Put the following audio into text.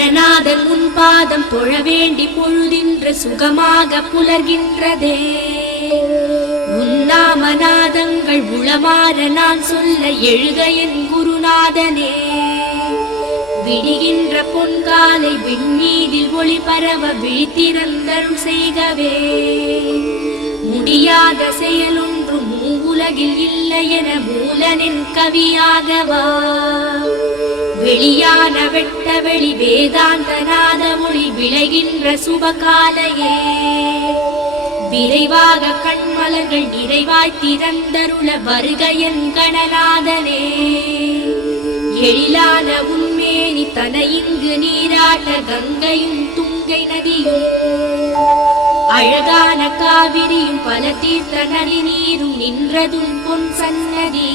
கணநாதன் உன் பாதம் தொழ வேண்டி பொழுதின்று சுகமாக புலர்கின்றதே. உன்னாமநாதங்கள் உளமாற நான் சொல்ல எழுக என் குருநாதனே. விடுகின்ற பொன்காலை விண்மீதில் ஒளி பரவ விழித்திறந்தருள் செய்கவே. முடியாத செயலொன்று மூவுலகில் இல்லை என மூலனின் கவியாகவா. வெளியான வெட்ட வெளி வேதாந்த நாத மொழி விளைகின்ற சுபகாலையே. விரைவாக கண்மலர்கள் நிறைவாய் திறந்தருள வருக என் கணநாதனே. எழிலான உன்மேனி தன இங்கு நீராட்ட கங்கையும் துங்கை நதியும் அழகான காவிரியும் பல தீர்த்த நதி நீரும் நின்றதும் பொன் சன்னதி.